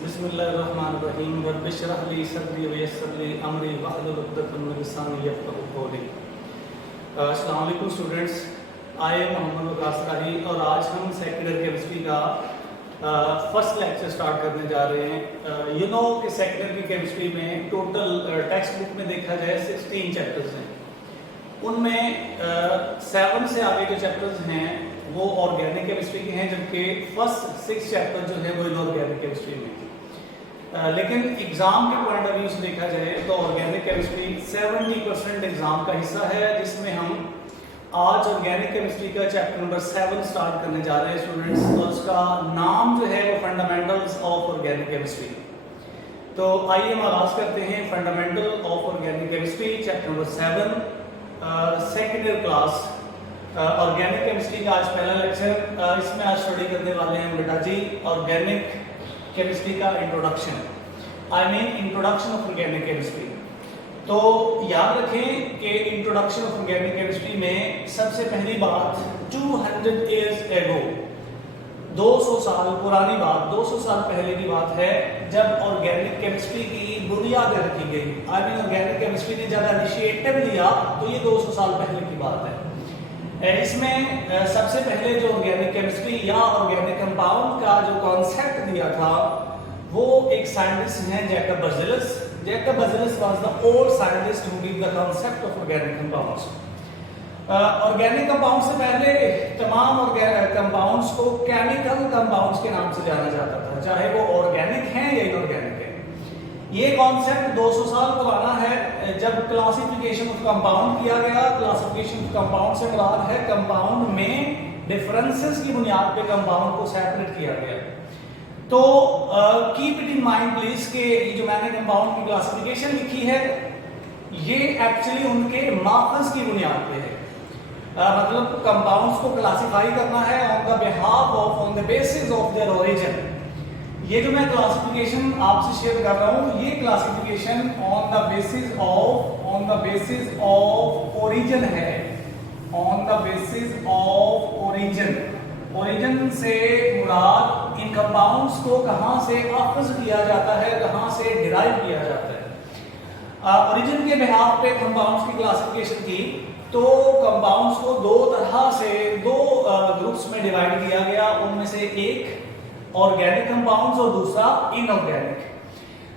बिस्मिल्लाहिर्रहमानिर्रहीम रब्बिश इश्रह ली सदरी वयस्सिर ली अमरी वहलुल उक़दतम मिन लिसानी यफ़क़हू क़ौली। अस्सलाम वालेकुम students, I am Mohammad Waqas Ali और आज हम सेकेंडरी केमिस्ट्री का फर्स्ट लेक्चर स्टार्ट करने जा रहे हैं। यू नो कि सेकेंडरी केमिस्ट्री में टोटल टेक्स्ट बुक में देखा जाए 16 चैप्टर्स हैं। उनमें 7 से आगे जो चैप्टर्स हैं वो ऑर्गेनिक केमिस्ट्री के हैं, जबकि फर्स्ट 6 चैप्टर जो है वो इनऑर्गेनिक केमिस्ट्री में है। लेकिन एग्जाम के पॉइंट ऑफ व्यू से देखा जाए तो ऑर्गेनिक केमिस्ट्री 70% एग्जाम का हिस्सा है, जिसमें हम आज ऑर्गेनिक केमिस्ट्री का चैप्टर नंबर 7 स्टार्ट करने जा रहे हैं स्टूडेंट्स, और उसका नाम जो है वो फंडामेंटल्स ऑफ ऑर्गेनिक केमिस्ट्री। तो आइए हम आगाज करते हैं fundamental of organic chemistry chapter number 7 second year class organic chemistry का आज पहला लेक्चर। इसमें आज स्टडी करने वाले हैं बेटा जी ऑर्गेनिक केमिस्ट्री का introduction, introduction of organic chemistry. तो याद रखें कि इंट्रोडक्शन ऑफ ऑर्गेनिक केमिस्ट्री में सबसे पहली बात 200 इयर्स एगो, 200 साल पुरानी बात, 200 साल पहले की बात है जब ऑर्गेनिक केमिस्ट्री की बुनियाद रखी गई। ऑर्गेनिक केमिस्ट्री ने जब इनिशिएटिव लिया तो ये 200 साल पहले की बात है। इसमें सबसे पहले जो ऑर्गेनिक केमिस्ट्री या ऑर्गेनिक कंपाउंड का जो कॉन्सेप्ट दिया था वो एक साइंटिस्ट हैं Jacob Berzelius. Jacob Berzelius was the old scientist who give the concept of organic compounds. Organic compound से पहले तमाम कंपाउंड्स को केमिकल कंपाउंड्स के नाम से जाना जाता था, चाहे वो ऑर्गेनिक हैं या इनऑर्गेनिक है। ये कॉन्सेप्ट 200 साल पुराना है। जब क्लासिफिकेशन ऑफ कंपाउंड किया गया, क्लासिफिकेशन ऑफ कंपाउंड से मुराद है कंपाउंड में डिफरेंसेस की बुनियाद पे कंपाउंड को सेपरेट किया गया। तो keep it in mind please कि ये जो मैंने कंपाउंड की क्लासिफिकेशन लिखी है ये एक्चुअली उनके माखज़ की बुनियाद पे है। मतलब कंपाउंड्स को क्लासिफाई करना है on the behalf of, on the basis of their origin. ये जो मैं क्लासिफिकेशन आपसे शेयर कर रहा हूं ये classification on the basis of origin है, on the basis of origin से मुराद इन कंपाउंड्स को कहां से अखज़ किया जाता है, कहां से डिराइव किया जाता है। ओरिजिन के बिहाफ पे कंपाउंड्स की क्लासिफिकेशन की तो कंपाउंड्स को दो ग्रुप्स में डिवाइड किया गया। उनमें से एक ऑर्गेनिक कंपाउंड्स और दूसरा इनऑर्गेनिक।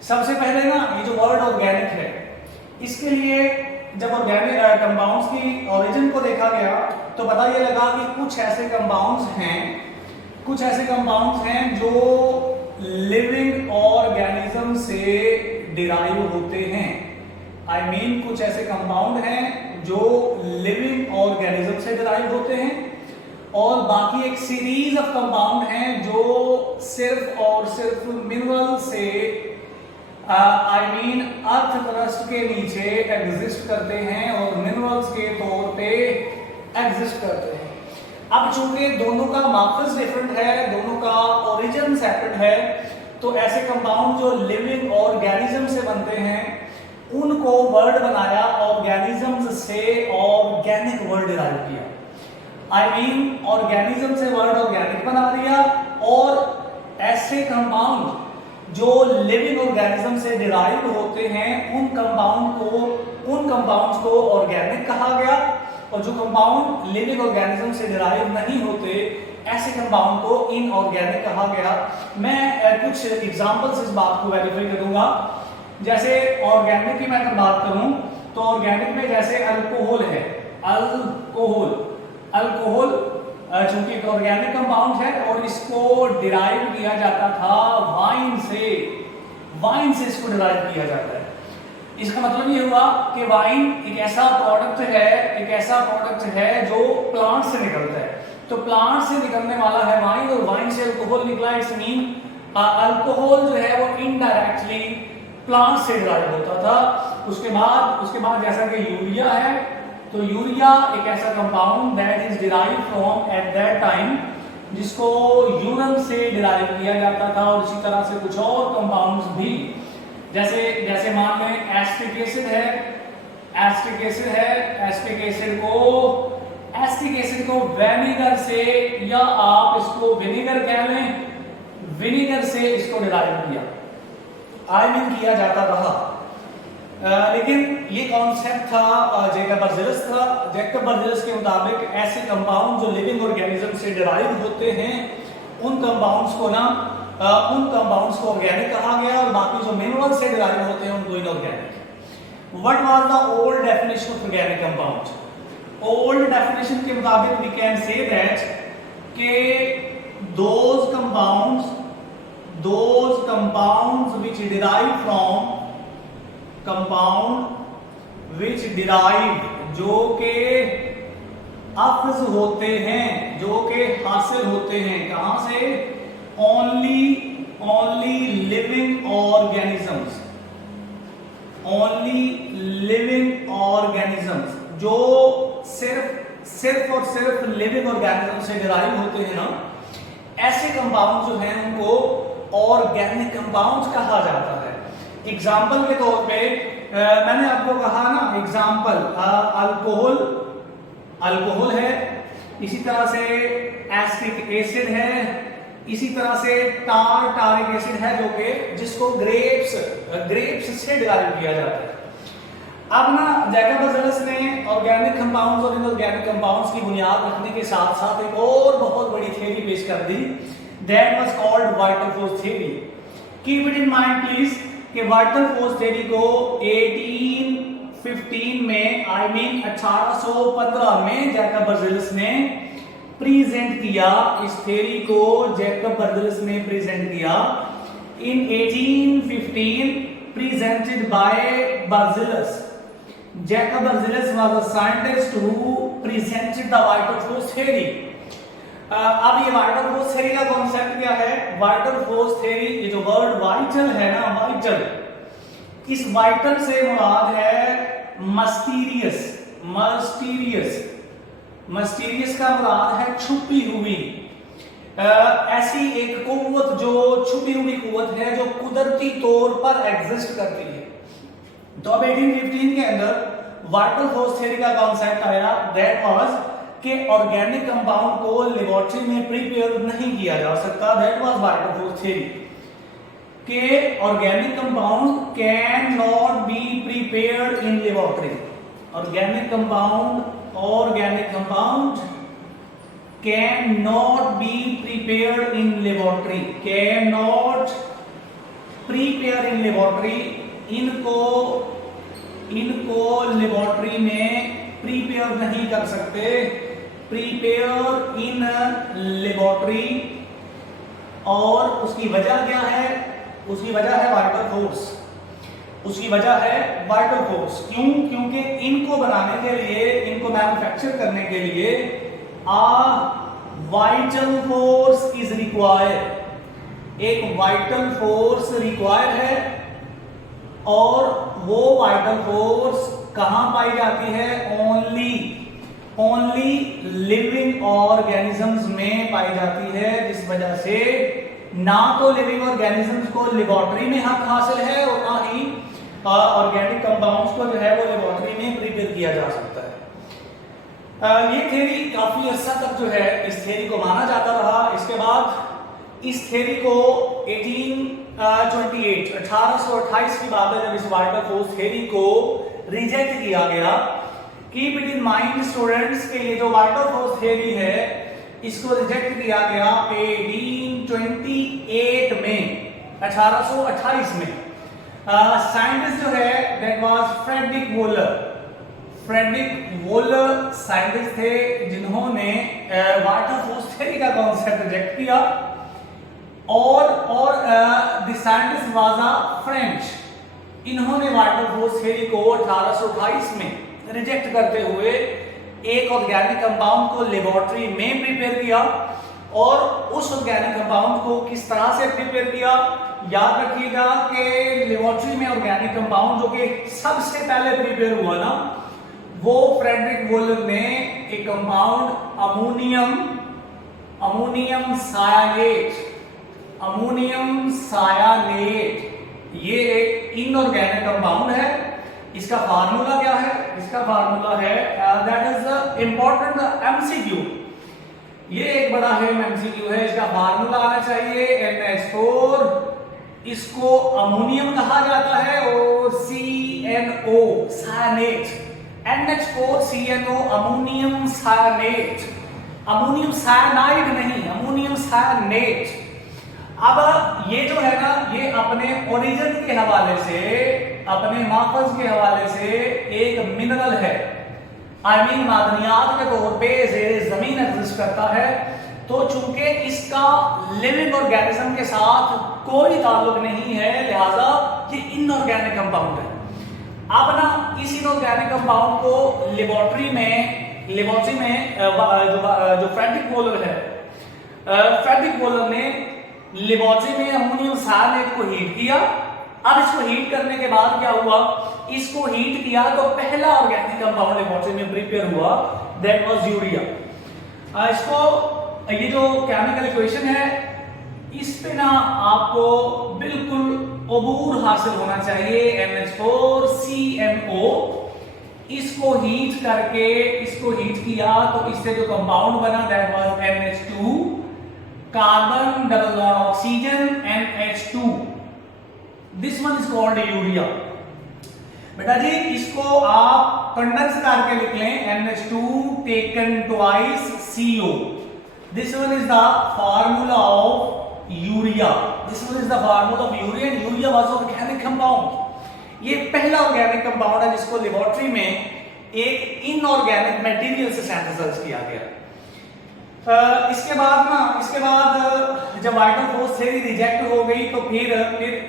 सबसे पहले ना ये जो वर्ड ऑर्गेनिक है इसके लिए जब ऑर्गेनिक कंपाउंड्स की ओरिजिन को देखा गया तो पता ये लगा कि कुछ ऐसे कंपाउंड्स हैं जो लिविंग ऑर्गेनिज्म से डिराइव होते हैं। कुछ ऐसे कंपाउंड हैं जो लिविंग ऑर्गेनिज्म से डिराइव होते हैं और बाकी एक सीरीज ऑफ कंपाउंड हैं जो सिर्फ और सिर्फ मिनरल से अर्थ क्रस्ट के नीचे एग्जिस्ट करते हैं और मिनरल्स के तौर पे एग्जिस्ट करते हैं। अब चूंकि दोनों का माखज़ डिफरेंट है, दोनों का ओरिजिन सेपरेट है, तो ऐसे कंपाउंड जो लिविंग ऑर्गेनिज्म से बनते हैं उनको वर्ड बनाया ऑर्गेनिज्म से ऑर्गेनिक वर्ड डिराइव किया। ऑर्गेनिज्म से वर्ड ऑर्गेनिक बना दिया और ऐसे कंपाउंड जो लिविंग ऑर्गेनिज्म से डिराइव होते हैं उन कंपाउंड्स को ऑर्गेनिक कहा गया, और जो कंपाउंड लिविंग ऑर्गेनिज्म से डिराइव नहीं होते ऐसे कंपाउंड को इनऑर्गेनिक कहा गया। मैं कुछ एग्जांपल्स इस बात को वेरीफाई करूंगा। जैसे ऑर्गेनिक की मैं अगर बात करूं तो ऑर्गेनिक में जैसे अल्कोहल है, अल्कोहल चूंकि एक ऑर्गेनिक कंपाउंड है और इसको डिराइव किया जाता था वाइन से इसको डिराइव किया जाता है। इसका मतलब ये हुआ कि वाइन एक ऐसा प्रोडक्ट है जो प्लांट से निकलता है। तो प्लांट से निकलने वाला है वाइन और वाइन से अल्कोहल निकला। इट्स मीन अल्कोहल जो है वो इनडायरेक्टली प्लांट से डिराइव होता था। उसके बाद जैसा कि यूरिया है, तो यूरिया एक ऐसा compound that is derive from at that time जिसको यूरन से डिराइव किया जाता था। और इसी तरह से कुछ और कंपाउंड्स भी जैसे मान लें एस्टिक एसिड को विनेगर से, या आप इसको विनेगर कह लें, विनेगर से इसको डिराइव किया, किया जाता रहा। लेकिन ये कॉन्सेप्ट था जैकब बर्जेलस था। जैकब बर्जेलस के मुताबिक ऐसे कंपाउंड जो लिविंग ऑर्गेनिज्म से डिराइव होते हैं उन कंपाउंड्स को ऑर्गेनिक कहा गया, और बाकी जो मिनरल से डिराइव होते हैं उनको inorganic. What was the old definition of organic compound? Old definition के मुताबिक वी कैन से दैट के those compounds which derive from जो के अफ्ज होते हैं, जो के हासिल होते हैं कहां से? only living organisms जो सिर्फ और सिर्फ लिविंग ऑर्गेनिज्म से डिराइव होते हैं ना, ऐसे कंपाउंड जो हैं उनको ऑर्गेनिक कंपाउंड्स कहा जाता है। एग्जाम्पल के तौर पे मैंने आपको कहा ना, एग्जाम्पल अल्कोहल है, इसी तरह से एसिटिक एसिड है, इसी तरह से टारिक एसिड है जो कि जिसको ग्रेप्स से डिराइव किया जाता है। अब ना जैकब बर्जेलस ने ऑर्गेनिक कंपाउंड्स और इनऑर्गेनिक कंपाउंड्स की बुनियाद रखने के साथ साथ एक और बहुत बड़ी थ्योरी पेश कर दी, that was called vital force theory. Keep it in mind please कि वाइटल फोर्स थ्योरी को 1815 में 1815 में जैकब बर्जेलस ने प्रेजेंट किया। इस थ्योरी को जैकब बर्जेलस ने प्रेजेंट किया in 1815, presented by Berzelius. Jacob Berzelius was a scientist who presented the vital force theory. अब ये वाइटल फोर्स थ्योरी का कॉन्सेप्ट क्या है? वाइटल फोर्स थ्योरी, ये जो वर्ड वाइटल है ना, वाइटल, इस वाइटल से मुराद है मस्टीरियस का मुराद है छुपी हुई, ऐसी एक कुव्वत जो छुपी हुई कुव्वत है जो कुदरती तौर पर एग्जिस्ट करती है। तो अब 1815 के अंदर वाइटल फोर्स थ्योरी का कॉन्सेप्ट आया, दैट वाज कि ऑर्गेनिक कंपाउंड को लेबोरेटरी में प्रिपेयर नहीं किया जा सकता। That was vital force theory कि organic compound can not be prepared in laboratory. Organic compound can not be prepared in laboratory, can not prepare in laboratory. इनको laboratory में prepare नहीं कर सकते, प्रिपेयर इन लेबोरेटरी। और उसकी वजह क्या है? उसकी वजह है वाइटल फोर्स। क्यों? क्योंकि इनको बनाने के लिए, इनको मैन्युफैक्चर करने के लिए वाइटल फोर्स इज रिक्वायर्ड। एक वाइटल फोर्स रिक्वायर्ड है, और वो वाइटल फोर्स कहां पाई जाती है? ओनली लिविंग ऑर्गेनिजम्स में पाई जाती है, जिस वजह से ना तो लिविंग ऑर्गेनिजम्स को लेबोरेटरी में हक हासिल है और ना ही ऑर्गेनिक कंपाउंड्स को जो है वो लेबोरेटरी में प्रिपेयर किया जा सकता है। ये थ्योरी काफी अर्सा तक जो है इस थ्योरी को माना जाता रहा। इसके बाद इस थ्योरी को 1828 की बात है जब इस वाइटल फोर्स थ्योरी को रिजेक्ट किया गया। Keep it in mind students के ये जो वाइटल फोर्स थ्योरी है इसको रिजेक्ट किया गया 1828 में, 1828 में। साइंटिस्ट जो है that was Friedrich Wohler scientist थे जिन्होंने वाइटल फोर्स थ्योरी का कॉन्सेप्ट रिजेक्ट किया। और the scientist was a French, इन्होंने वाइटल फोर्स थ्योरी को 1828 में रिजेक्ट करते हुए एक ऑर्गेनिक कंपाउंड को लेबोरेटरी में प्रिपेयर किया। और उस ऑर्गेनिक कंपाउंड को किस तरह से प्रिपेयर किया? याद रखिएगा कि लेबोरेटरी में ऑर्गेनिक कंपाउंड जो कि सबसे पहले प्रिपेयर हुआ ना, वो फ्रेडरिक वोलर ने एक कंपाउंड अमोनियम सायानेट, ये एक इनऑर्गेनिक कंपाउंड है। इसका फार्मूला क्या है? इसका फार्मूला है दैट इज इंपॉर्टेंट एमसीक्यू। ये एक बड़ा है एमसीक्यू है, इसका फार्मूला आना चाहिए NH4, इसको अमोनियम कहा जाता है और CNO cyanate, NH4CNO ammonium cyanate, ammonium cyanide नहीं, अमोनियम सायनेट। अब ये जो है ना, ये अपने ओरिजिन के हवाले से, अपने माखज के हवाले से एक मिनरल है, आई मीन मादनियात के तौर पे जमीन एग्जिस्ट करता है। तो चूंकि इसका लिविंग ऑर्गेनिज्म के साथ कोई ताल्लुक नहीं है, लिहाजा ये इनऑर्गेनिक कंपाउंड है। अब ना इस इनऑर्गेनिक कंपाउंड को लेबोरेटरी में जो फ्रेडरिक वोलर है, फ्रेडरिक वोलर ने लेबोरेटरी में अमोनियम सायनेट को हीट किया। अब इसको हीट करने के बाद क्या हुआ, इसको हीट किया तो पहला ऑर्गेनिक कंपाउंड लेबोरेटरी में प्रिपेयर हुआ, दैट वाज यूरिया। इसको ये जो केमिकल इक्वेशन है, इस पे ना आपको बिल्कुल अबूर हासिल होना चाहिए, NH4CNO। इसको हीट करके, इसको हीट किया तो इससे जो कंपाउंड बना that was NH2, carbon double bond oxygen NH2, this one is called urea. बेटा जी इसको आप कंडेंस करके लिख लें, NH2 taken twice CO, this one is the formula of urea, this one is the formula of urea. Urea was organic compound. ये पहला organic compound है जिसको लेबोरेटरी में एक इनऑर्गेनिक मटेरियल से सिंथेसाइज किया गया। इसके बाद जब वाइटल फोर्स थ्योरी रिजेक्ट हो गई तो फिर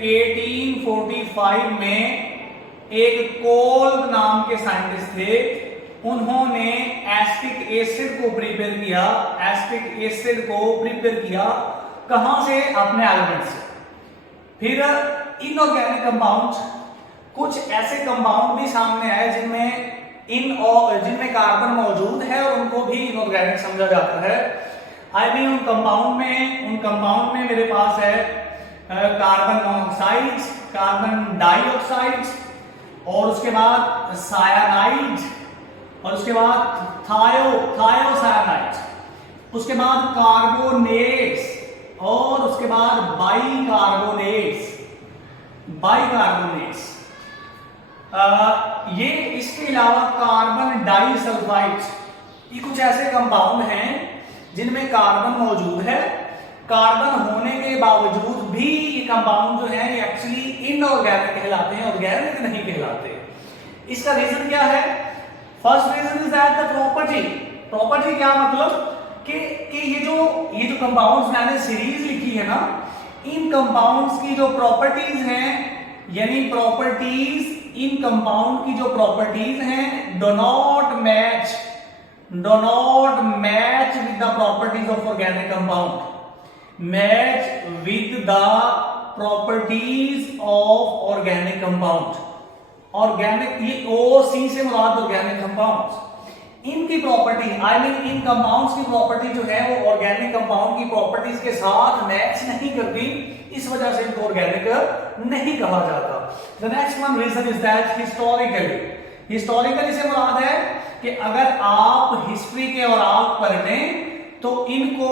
1845 में एक कोल्ब नाम के साइंटिस्ट थे, उन्होंने एसिटिक एसिड को प्रिपेयर किया, एसिटिक एसिड को प्रिपेयर किया कहां से, अपने एलिमेंट से। फिर इनऑर्गेनिक कंपाउंड, कुछ ऐसे कंपाउंड भी सामने आए जिनमें कार्बन मौजूद है और उनको भी इनऑर्गेनिक समझा जाता है। आई मीन उन कंपाउंड में मेरे पास है कार्बन मोनोऑक्साइड, कार्बन डाइऑक्साइड, और उसके बाद सायानाइड, और उसके बाद थायोसायानाइड, उसके बाद कार्बोनेट्स, और उसके बाद बाइकार्बोनेट्स। ये इसके अलावा कार्बन डाइसल्फाइड, ये कुछ ऐसे कंपाउंड हैं जिनमें कार्बन मौजूद है। कार्बन होने के बावजूद भी ये कंपाउंड जो है ये एक्चुअली इनऑर्गेनिक कहलाते हैं, ऑर्गेनिक नहीं कहलाते। इसका रीजन क्या है? First reason is that the property क्या मतलब कि ये जो कंपाउंड्स मैंने सीरीज लिखी है ना, इन कंपाउंड्स की जो प्रॉपर्टीज हैं, यानी प्रॉपर्टीज इन कंपाउंड की जो प्रॉपर्टीज हैं do not match with the properties of organic compound, match with the properties of organic compound. Organic, ये OC से मुराद ऑर्गेनिक कंपाउंड्स, इनकी property I mean in compounds की प्रॉपर्टी जो है वो ऑर्गेनिक कंपाउंड की प्रॉपर्टीज के साथ मैच नहीं करती, इस वजह से इनको ऑर्गेनिक नहीं कहा जाता। The next one reason is that historically से मुराद है कि अगर आप हिस्ट्री के और आप पढ़ें तो इनको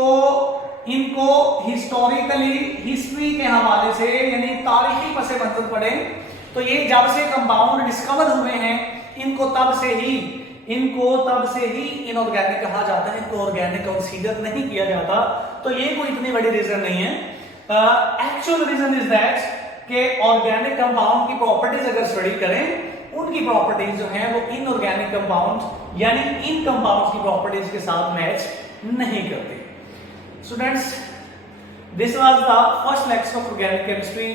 हिस्टोरिकली, हिस्ट्री के हवाले से यानी तारीखी पसे मंजर पढ़ें तो ये जब से कंपाउंड डिस्कवर हुए हैं इनको तब से ही इनऑर्गेनिक कहा जाता है, इनको ऑर्गेनिक कंसीडर नहीं किया जाता। तो ये कोई इतनी बड़ी रीजन नहीं है। एक्चुअल रीजन इज दैट कि ऑर्गेनिक कंपाउंड की प्रॉपर्टीज अगर स्टडी करें, उनकी प्रॉपर्टीज जो हैं वो इनऑर्गेनिक कंपाउंड यानी इन कंपाउंड्स की प्रॉपर्टीज के साथ मैच नहीं करते। Students, this was the first lecture of organic chemistry.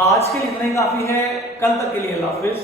आज के लिए इतना ही काफी है, कल तक के लिए अल्लाह हाफिज।